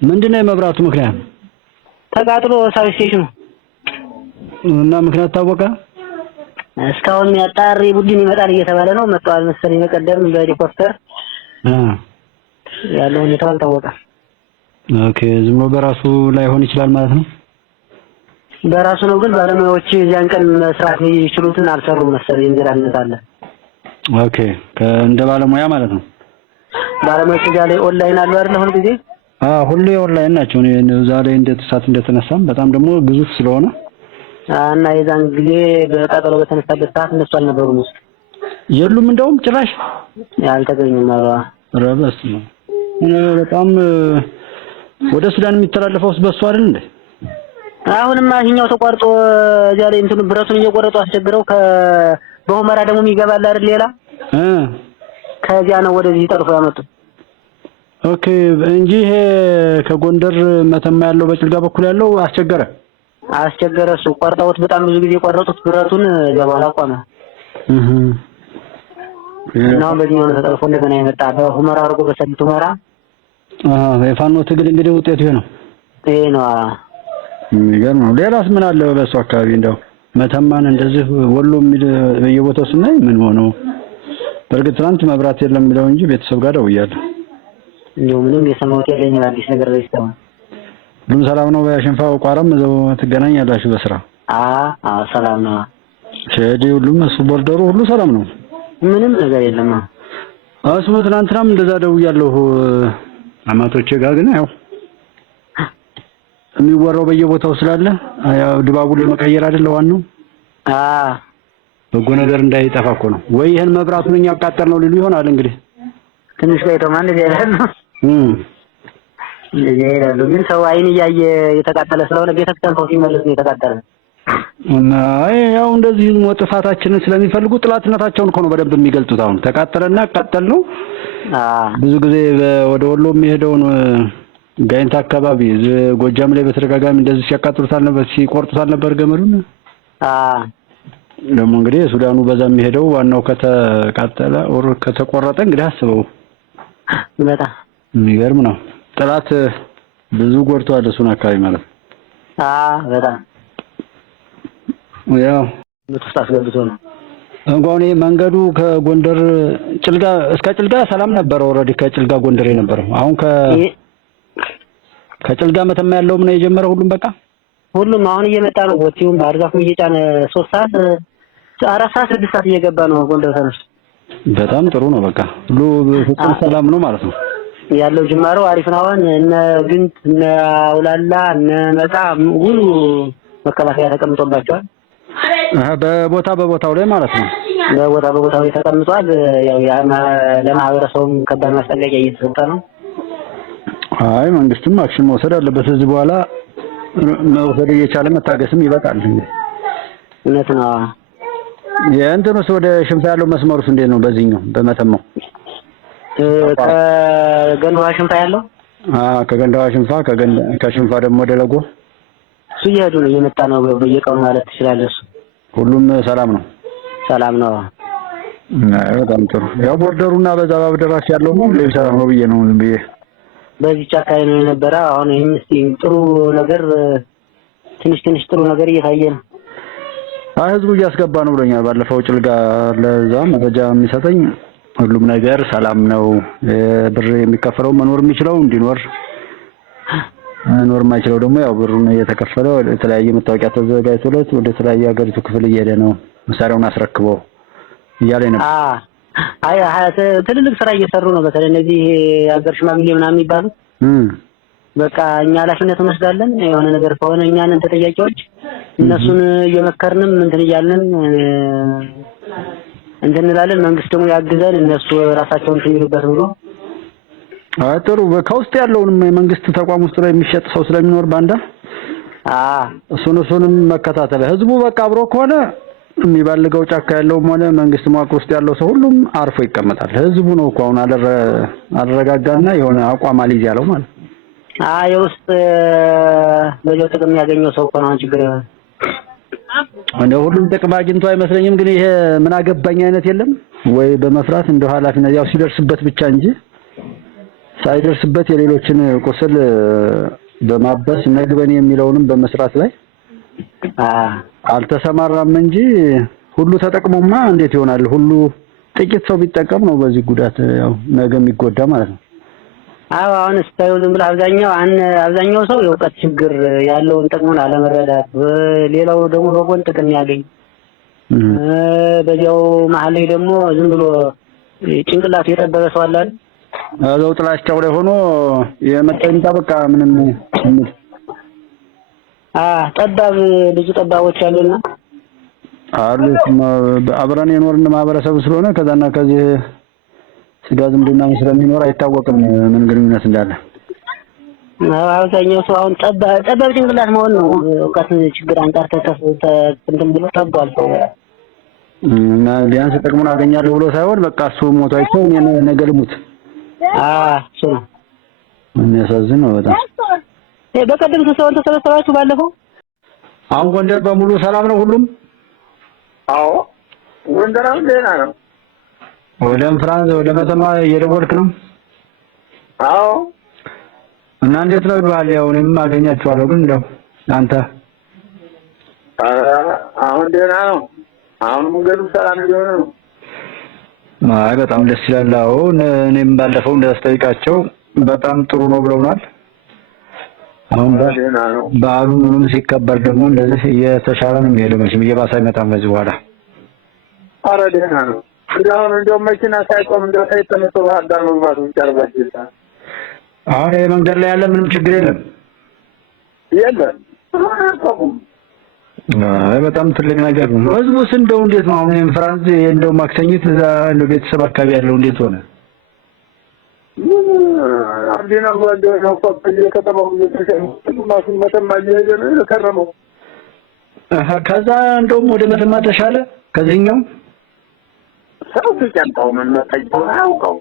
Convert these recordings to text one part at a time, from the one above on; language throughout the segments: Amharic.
ምንድነው የመብራቱ ምክንያት? ተቃጥሎ ሳብስቴሽኑ እና ምክንያት ታወቀ? እስካሁን ያጣሪ ቡድን ይመጣል እየተባለ ነው። መጥቷል መሰለኝ በቀደም በሄሊኮፕተር ያለው ሁኔታ አልታወቀም። ኦኬ ዝም ብሎ በራሱ ላይሆን ይችላል ማለት ነው። በራሱ ነው ግን ባለሙያዎች ያን ቀን መስራት ይችሉትን አልሰሩም መሰለኝ እንግዳነት አለ። ኦኬ እንደ ባለሙያ ማለት ነው። ባለሙያዎች ላይ ኦንላይን አሉ አይደል ሁሉ ጊዜ? ሁሉ ኦንላይን ናቸው። ዛሬ እንደተሳት እንደተነሳም በጣም ደግሞ ግዙፍ ስለሆነ እና የዛን ጊዜ በቃጠሎ በተነሳበት ሰዓት እነሱ አልነበሩም ውስጥ የሉም። እንደውም ጭራሽ ያልተገኙም ማለት ረበስ ነው። በጣም ወደ ሱዳን የሚተላለፈው በሱ አይደል እንዴ? አሁንማ ይሄኛው ተቋርጦ እዚያ ላይ እንትኑ ብረቱን እየቆረጡ አስቸግረው በሁመራ ደግሞ የሚገባል አይደል ሌላ ከዚያ ነው ወደዚህ ጠርፎ ያመጡት። ኦኬ እንጂ ይሄ ከጎንደር መተማ ያለው በጭልጋ በኩል ያለው አስቸገረ እሱ ቆርጠውት በጣም ብዙ ጊዜ ቆረጡት ብረቱን ገባላ ቆመ። ነው በዚህ ነው ተጠርፎ እንደገና የመጣ በሁመራ አርጎ በሰልቱ ሁመራ የፋኖ ትግል እንግዲህ ውጤቱ ይሄ ነው። የሚገርም ነው። ሌላስ ምን አለ በሱ አካባቢ? እንደው መተማን እንደዚህ ወሎ የሚል በየቦታው ስናይ ምን ሆኖ? በርግጥ ትናንት መብራት የለም የሚለው እንጂ ቤተሰብ ጋር ደውያለሁ። እንደው ምንም የሰማሁት የለኝም አዲስ ነገር በይስተው። ሁሉም ሰላም ነው? በሽንፋው ቋራም እዛው ትገናኛላችሁ በስራ? ሰላም ነው። ሸዲ ሁሉም እሱ ቦርደሩ ሁሉ ሰላም ነው። ምንም ነገር የለም። እሱ ትናንትናም እንደዛ ደውያለሁ አማቶቼ ጋር ግን ያው የሚወራው በየቦታው ስላለ ያው ድባቡን ለመቀየር አይደል ዋናው። በጎ ነገር እንዳይጠፋ እኮ ነው። ወይ ይሄን መብራቱን እኛ አቃጠል ነው ሊሉ ይሆናል እንግዲህ ትንሽ ላይ ተማን ይላል ነው ይላል። ግን ሰው አይን እያየ የተቃጠለ ስለሆነ ቤተክርስቲያን ሰው ሲመለስ ነው የተቃጠለ እና ያው እንደዚህ ጥፋታችንን ስለሚፈልጉ ጥላትነታቸውን እኮ ነው በደንብ የሚገልጹት። አሁን ተቃጠለና አቃጠል ነው። ብዙ ጊዜ ወደ ወሎ የሚሄደውን ጋይንት አካባቢ ጎጃም ላይ በተደጋጋሚ እንደዚህ ሲያቃጥሉታል ነበር ሲቆርጡታል ነበር ገመዱን። ደግሞ እንግዲህ ሱዳኑ በዛ የሚሄደው ዋናው ከተቃጠለ ኦር ከተቆረጠ እንግዲህ አስበው በጣም የሚገርም ነው። ጥላት ብዙ ጎርቷል እሱን አካባቢ ማለት በጣም ያው ምትስታስ ገብቶ ነው እንኳን መንገዱ ከጎንደር ጭልጋ እስከ ጭልጋ ሰላም ነበር። ኦሬዲ ከጭልጋ ጎንደር የነበረው አሁን ከጭልጋ መተማ ያለው ምን የጀመረው ሁሉም አሁን እየመጣ ነው። ወጪውን ባርዛፉን እየጫነ 3 ሰዓት 4 ሰዓት 6 ሰዓት እየገባ ነው ጎንደር ተነስቶ። በጣም ጥሩ ነው። በቃ ሁሉ ፍጹም ሰላም ነው ማለት ነው ያለው ጅማሮ አሪፍ ነው። አሁን እነ ግንት እነ አውላላ እነ መጣ ሁሉ መከላከያ ተቀምጦባቸዋል። በቦታው ላይ ማለት ነው። በቦታው ላይ ተቀምጧል። ያው ለማህበረሰቡም ከባድ ማስጠንቀቂያ እየተሰጠ ነው። አይ መንግስትም አክሽን መውሰድ አለበት። እዚህ በኋላ መውሰድ እየቻለ መታገስም ይበቃል። እንግዲህ እውነት ነው። የእንትኑስ ወደ ሽንፋ ያለው መስመሩስ እንዴት ነው? በዚህኛው በመተማው ከገንዳዋ ሽንፋ ያለው ከገንዳዋ ሽንፋ ከሽንፋ ደግሞ ወደ ለጎ እሱ እየሄዱ ነው እየመጣ ነው በየቀኑ ማለት ትችላለህ። ሁሉም ሰላም ነው። በጣም ጥሩ። ያው ቦርደሩና በዛ ባብደራስ ያለው ነው ሰላም ነው ብዬ ነው ብዬ በዚህ ጫካ ነው የነበረ። አሁን ይሄን እስቲ ጥሩ ነገር ትንሽ ጥሩ ነገር እየታየ ነው። ህዝቡ እያስገባ ነው ብሎኛል። ባለፈው ጭልጋ ለዛ መረጃ የሚሰጠኝ ሁሉም ነገር ሰላም ነው። ብር የሚከፈለው መኖር የሚችለው እንዲኖር ኖር ማይችለው ደግሞ ያው ብሩን እየተከፈለው የተለያየ መታወቂያ ተዘጋጅቶለት ወደ ተለያየ ሀገሪቱ ክፍል እየሄደ ነው መሳሪያውን አስረክቦ እያለ ነው። ትልልቅ ስራ እየሰሩ ነው። በተለይ እነዚህ የሀገር ሽማግሌ ምናምን የሚባሉት በቃ እኛ ኃላፊነት እንወስዳለን። የሆነ ነገር ከሆነ እኛን ተጠያቂዎች እነሱን እየመከርንም እንትን እያልን እንትን እንላለን። መንግስት ደግሞ ያግዛል እነሱ ራሳቸውን ሲይሩበት ብሎ ጥሩ ከውስጥ ያለውን የመንግስት ተቋም ውስጥ ላይ የሚሸጥ ሰው ስለሚኖር ባንዳ እሱንም መከታተል ህዝቡ በቃ አብሮ ከሆነ የሚባልገው ጫካ ያለውም ሆነ መንግስት መዋቅር ውስጥ ያለው ሰው ሁሉም አርፎ ይቀመጣል። ህዝቡ ነው እኮ አሁን አልረጋጋና የሆነ አቋም አልይዝ ያለው ማለት የውስጥ በጆ ጥቅም ያገኘው ሰው ነው ችግር ያለው። እንደ ሁሉም ጥቅም አግኝቶ አይመስለኝም። ግን ይሄ ምን አገባኝ አይነት የለም ወይ በመፍራት እንደው ኃላፊነት ያው ሲደርስበት ብቻ እንጂ ሳይደርስበት የሌሎችን ቁስል በማበስ ነግበን የሚለውንም በመስራት ላይ አልተሰማራም እንጂ ሁሉ ተጠቅሞማ እንዴት ይሆናል? ሁሉ ጥቂት ሰው ቢጠቀም ነው በዚህ ጉዳት ያው ነገ የሚጎዳ ማለት ነው። አዎ አሁን ስታዩ ዝም ብሎ አብዛኛው ሰው የእውቀት ችግር ያለውን ጥቅሙን አለመረዳት፣ ሌላው ደግሞ በጎን ጥቅም ያገኝ በዚያው መሀል ላይ ደግሞ ዝም ብሎ ጭንቅላቱ የጠበበ ሰው አለ አይደል? አዘው ጥላቻው ላይ ሆኖ የመጣኝ በቃ ምንም ጠባብ ብዙ ጠባቦች አሉና አሉ አብረን የኖርን ማህበረሰብ ስለሆነ ከዛና ከዚህ ስጋ ዝምድና ስለሚኖር አይታወቅም ምን ግንኙነት እንዳለ። አብዛኛው ሰው አሁን ጠባብ ጭንቅላት መሆን ነው እውቀት ችግር አንጻር እንትን ብሎ ጠባል ሰው እና ቢያንስ ጥቅሙን አገኛለሁ ብሎ ሳይሆን በቃ እሱ ሞታቸው እኔ ነገ ልሙት። እሱ ነው የሚያሳዝን ነው በጣም። በቀደም ሰውን ተሰበሰባችሁ ባለፈው? አሁን ጎንደር በሙሉ ሰላም ነው ሁሉም? አዎ ጎንደርም ደህና ነው። ወደ ፍራንስ ወደ መተማ እየደወልክ ነው? አዎ። እና እንዴት ነው ይባል? ያው እኔም አገኛቸዋለሁ ግን እንደው አንተ አሁን ደህና ነው። አሁን መንገዱ ሰላም ሊሆን ነው። አይ በጣም ደስ ይላል። አሁን እኔም ባለፈው እንዳስጠይቃቸው በጣም ጥሩ ነው ብለውናል። አሁን በዓሉ ምንም ሲከበር ደግሞ እንደዚህ እየተሻለ ነው የሚሄደው። መቼም እየባሰ አይመጣም በዚህ በኋላ። ኧረ ደህና ነው። እንደው መኪና ሳይቆም እንደው ሳይተነሱ ባህርዳር መግባቱ ይቻላል ይችላል። አሁን መንገድ ላይ ያለ ምንም ችግር የለም የለም። አይ በጣም ትልቅ ነገር ነው። ህዝቡስ እንደው እንዴት ነው አሁን ፍራንስ እንደው ማክሰኝት እዛ እንደው ቤተሰብ አካባቢ ያለው እንዴት ሆነ? አዲና ወንደው ነው ኮፒ ከተማው ማሱን መተማ እየሄደ ነው የከረመው። ከዛ እንደውም ወደ መተማ ተሻለ ከዚህኛው ሰው ሲጨንቀው ምን መጣው አውቀው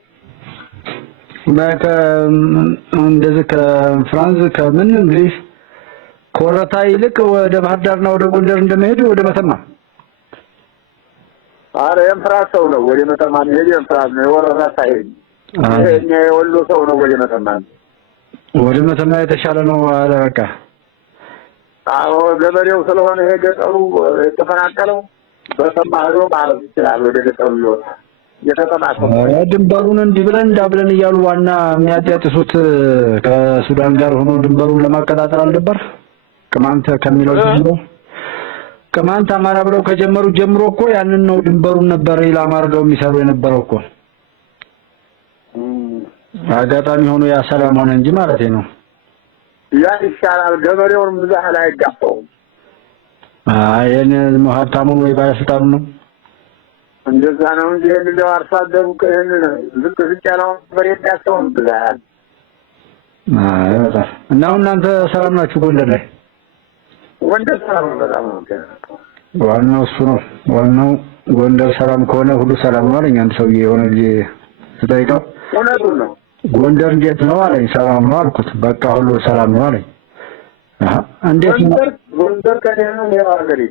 እንደዚህ ከፍራንስ ከምን እንግዲህ ኮረታ ይልቅ ወደ ባህር ዳርና ወደ ጎንደር እንደመሄድ ወደ መተማ። አረ የፍራንስ ሰው ነው ወደ መተማ የሚሄድ የፍራንስ ነው የወረዳ ሳይሄድ እኛ የወሎ ሰው ነው ወደ መተማ የተሻለ ነው አለ በቃ። አዎ ገበሬው ስለሆነ ይሄ ገጠሩ የተፈናቀለው በሰማ ሄዶ ማለት ይችላል ወደ ገጠሩ ይወጣ የተጠናቀቀው ድንበሩን እንዲህ ብለን እንዳብለን እያሉ ዋና የሚያጣጥሱት ከሱዳን ጋር ሆኖ ድንበሩን ለማቀጣጠል አልነበር? ቅማንት ከሚለው ጀምሮ ቅማንት አማራ ብለው ከጀመሩ ጀምሮ እኮ ያንን ነው ድንበሩን ነበር ኢላማ አድርገው የሚሰሩ የነበረው እኮ። አጋጣሚ ሆኖ ያ ሰላም ሆነ እንጂ ማለት ነው። ያ ይሻላል ገበሬውን ብዛህ ላይ አይጋፋው። የኔ ሀብታሙ ወይ ባለስልጣኑ ነው እንደዛ ነው እንጂ እንደው አርሶ አደሩ ከእነ ዝቅ ያለው በሬት ያስተው ብዛህ እና እናንተ ሰላም ናችሁ ጎንደር ላይ? ጎንደር ሰላም በጣም ነው። ዋናው እሱ ነው። ዋናው ጎንደር ሰላም ከሆነ ሁሉ ሰላም ነው አለኝ አንድ ሰውዬ የሆነ ጊዜ ስጠይቀው። እውነቱን ነው። ጎንደር እንዴት ነው አለኝ። ሰላም ነው አልኩት። በቃ ሁሉ ሰላም ነው አለኝ። እንዴት ጎንደር ከደህና ነው ያገሪ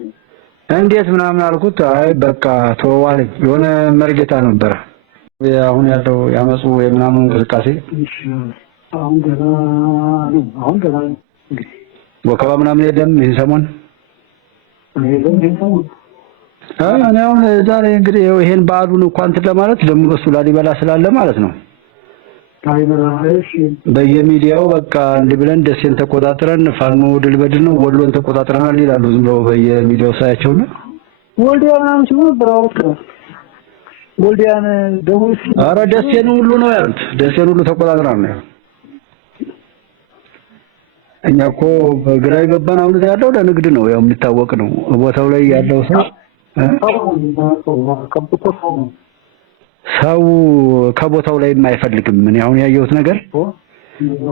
እንዴት ምናምን አልኩት። አይ በቃ ተወው አለኝ። የሆነ መርጌታ ነበረ አሁን ያለው ያመጹ የምናምን እንቅስቃሴ አሁን ገና ወከባ ምናምን የለም ይሄን ሰሞን። እኔ አሁን ዛሬ እንግዲህ ይሄን በዓሉን እንኳን እንትን ለማለት ደግሞ በሱ ላሊበላ ስላለ ማለት ነው በየሚዲያው በቃ እንዲህ ብለን ደሴን ተቆጣጥረን ፋኖ ድል በድል ነው ወሎን ተቆጣጥረናል ይላሉ። ዝም ብለው በየሚዲያው ሳያቸውና ወልዲያ ምናምን ሲሉ ብራውት ወልዲያን ደውስ ኧረ ደሴን ሁሉ ነው ያሉት። ደሴን ሁሉ ተቆጣጥረናል ነው። እኛ እኮ በግራ የገባን አሁን ያለው ለንግድ ነው ያው የሚታወቅ ነው። ቦታው ላይ ያለው ሰው ከቦታው ላይ የማይፈልግም። ምን አሁን ያየሁት ነገር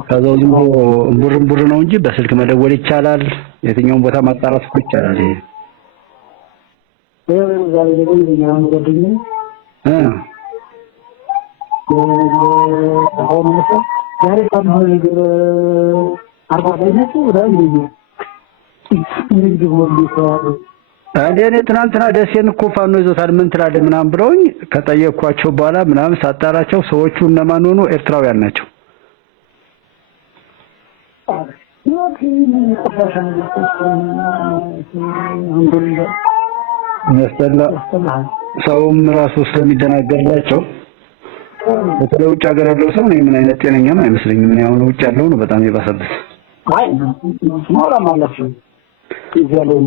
ከዛው ዝም ብሎ ቡር ነው እንጂ በስልክ መደወል ይቻላል። የትኛውን ቦታ ማጣራት ይቻላል። ዛሬ ደግሞ ያው ወደኝ ዛሬ ታዲያ ነገር አርባለች ወዳጅ ንግድ እኔ ትናንትና ደሴን እኮ ፋኖ ይዞታል ምን ትላለህ ምናምን ብለውኝ ከጠየቅኳቸው በኋላ ምናምን ሳጣራቸው ሰዎቹ እነማን ሆኑ ኤርትራውያን ናቸው። ሰውም ራሱ ስለሚደናገርላቸው በተለይ ውጭ ሀገር ያለው ሰው ነው ምን አይነት ጤነኛም አይመስለኝም። ምን ያው ውጭ ያለው ነው በጣም የባሰበት። አይ ማውራ ማለት ነው ይዘለው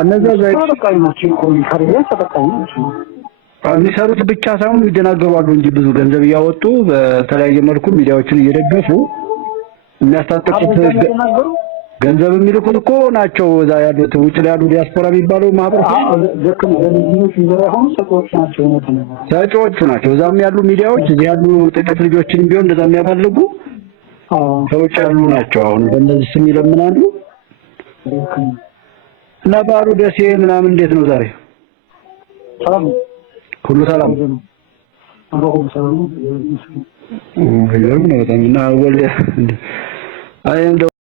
እነዛ ተጠቃሚዎችን ኮሚካሪያ ተጠቃሚዎች የሚሰሩት ብቻ ሳይሆን ይደናገሩ አሉ እንጂ ብዙ ገንዘብ እያወጡ በተለያየ መልኩ ሚዲያዎችን እየደገፉ የሚያስታጥቁት ገንዘብ የሚልኩት እኮ ናቸው። እዛ ያሉት ውጭ ላይ ያሉ ዲያስፖራ የሚባለው ማህበረሰብ ሰጪዎቹ ናቸው። እዛም ያሉ ሚዲያዎች እዚህ ያሉ ጥቂት ልጆችን ቢሆን እንደዛ የሚያፈልጉ ሰዎች ያሉ ናቸው። አሁን በእነዚህ ስም ይለምናሉ። እና ባሩ ደሴ ምናምን እንዴት ነው ዛሬ? ሰላም ሁሉ ሰላም ነው። ይገርም ነው በጣም እና ወልደ አይ